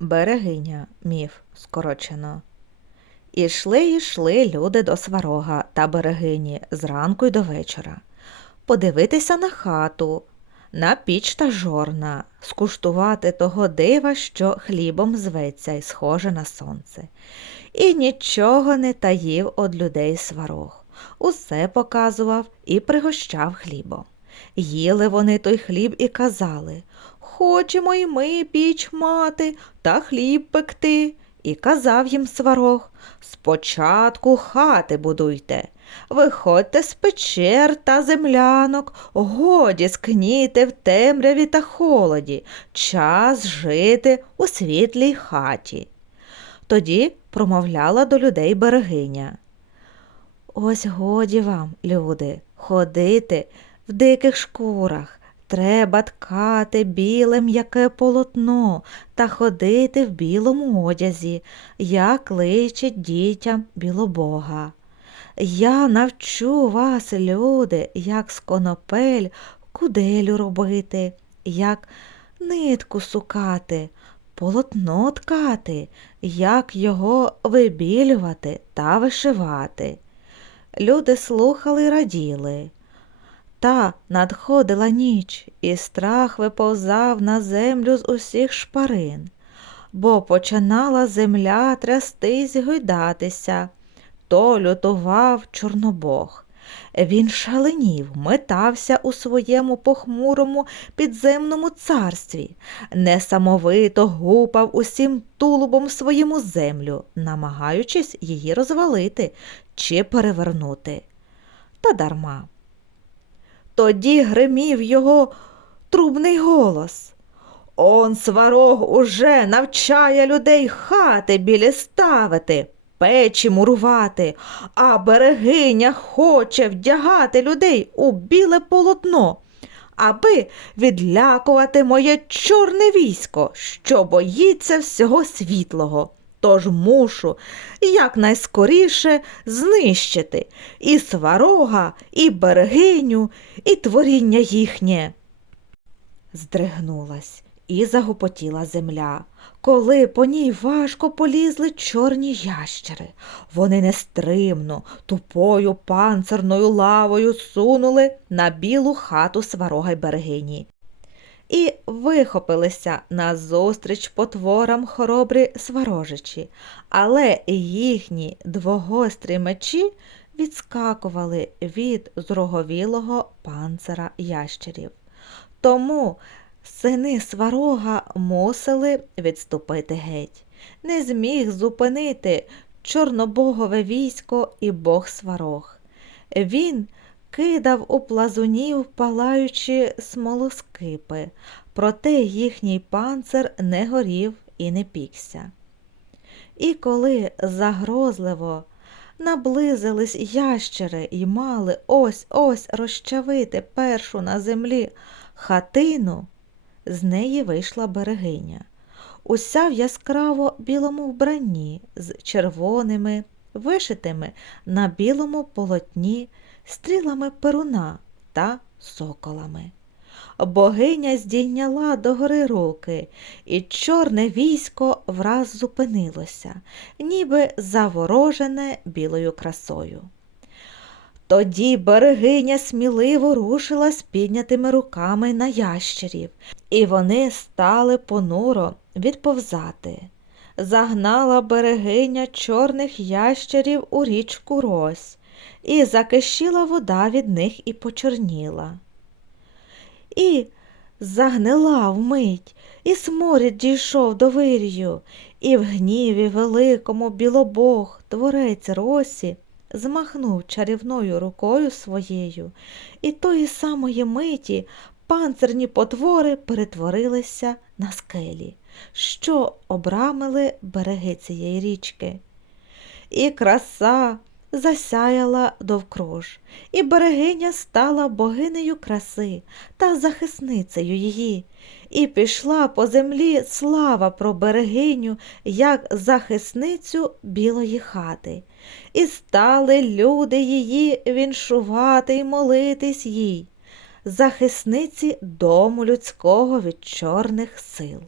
Берегиня міф скорочено. Ішли, ішли люди до сварога та берегині зранку й до вечора. Подивитися на хату, на піч та жорна, скуштувати того дива, що хлібом зветься й схоже на сонце. І нічого не таїв од людей сварог. Усе показував і пригощав хлібом. Їли вони той хліб і казали Хочемо й ми піч мати та хліб пекти. І казав їм сварог Спочатку хати будуйте, виходьте з печер та землянок, годі скніти в темряві та холоді, час жити у світлій хаті. Тоді промовляла до людей берегиня. Ось годі вам, люди, ходити в диких шкурах. Треба ткати біле м'яке полотно та ходити в білому одязі, як личить дітям білобога. Я навчу вас, люди, як з конопель куделю робити, як нитку сукати, полотно ткати, як його вибілювати та вишивати. Люди слухали й раділи. Та надходила ніч, і страх виповзав на землю з усіх шпарин, бо починала земля трястись гойдатися, то лютував Чорнобог. Він шаленів, метався у своєму похмурому підземному царстві, несамовито гупав усім тулубом своєму землю, намагаючись її розвалити чи перевернути. Та дарма. Тоді гримів його трубний голос. Он сварог уже навчає людей хати білі ставити, печі мурувати, а берегиня хоче вдягати людей у біле полотно, аби відлякувати моє чорне військо, що боїться всього світлого. Тож мушу якнайскоріше знищити і сварога, і берегиню, і творіння їхнє. Здригнулась і загупотіла земля, коли по ній важко полізли чорні ящери. Вони нестримно, тупою панцирною лавою сунули на білу хату сварога й берегині. І вихопилися назустріч потворам хоробрі сварожичі, але їхні двогострі мечі відскакували від зроговілого панцира ящерів. Тому сини сварога мусили відступити геть. Не зміг зупинити чорнобогове військо і бог сварог. Він кидав у плазунів палаючі смолоскипи, проте їхній панцир не горів і не пікся. І коли загрозливо наблизились ящери й мали ось ось розчавити першу на землі хатину, з неї вийшла берегиня. Уся в яскраво білому вбранні з червоними, вишитими на білому полотні стрілами перуна та соколами. Богиня здійняла догори руки, і чорне військо враз зупинилося, ніби заворожене білою красою. Тоді берегиня сміливо рушила з піднятими руками на ящерів, і вони стали понуро відповзати. Загнала берегиня чорних ящерів у річку Рось, і закишіла вода від них і почорніла. І загнила вмить, і сморід дійшов до вирію, і в гніві великому білобог, творець росі, змахнув чарівною рукою своєю, і тої самої миті панцирні потвори перетворилися на скелі, що обрамили береги цієї річки. І краса засяяла довкруж, і берегиня стала богинею краси та захисницею її, і пішла по землі слава про берегиню, як захисницю білої хати, і стали люди її віншувати й молитись їй, захисниці дому людського від чорних сил.